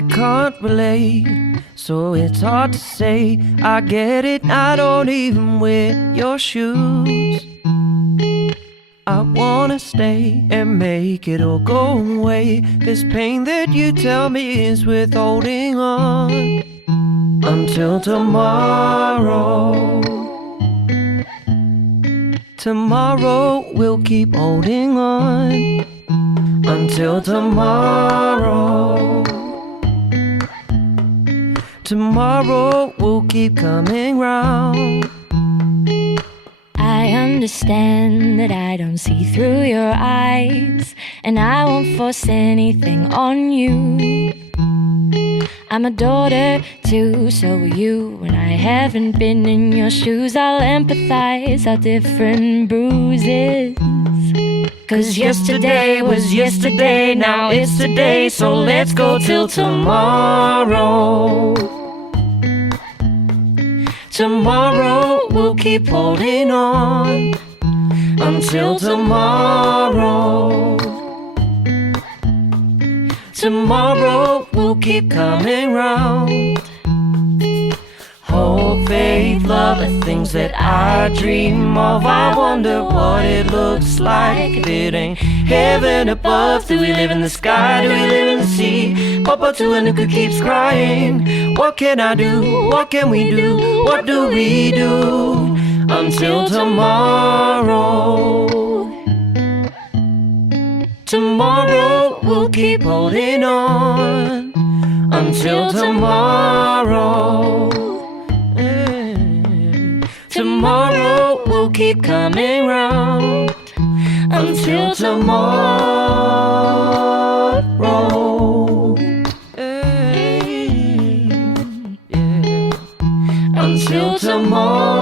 I can't relate, so it's hard to say. I get it, I don't even wear your shoes. I wanna stay and make it all go away. This pain that you tell me is worth holding on until tomorrow. Tomorrow we'll keep holding on until tomorrow. Tomorrow will keep coming round. I understand that I don't see through your eyes, and I won't force anything on you. I'm a daughter too, so are you. When I haven't been in your shoes, I'll empathize our different bruises. 'Cause yesterday was yesterday, now it's today, so let's go till tomorrow. Tomorrow we'll keep holding on until tomorrow. Tomorrow will keep coming round. Hope, faith, love are things that I dream of. I wonder what it looks like if it ain't heaven above. Do we live in the sky? Do we live in the sea? Papa Tuanuku keeps crying. What can I do? What can we do? What do we do until tomorrow? Tomorrow we'll keep holding on until tomorrow. Tomorrow will keep coming round until tomorrow. Yeah. Until tomorrow.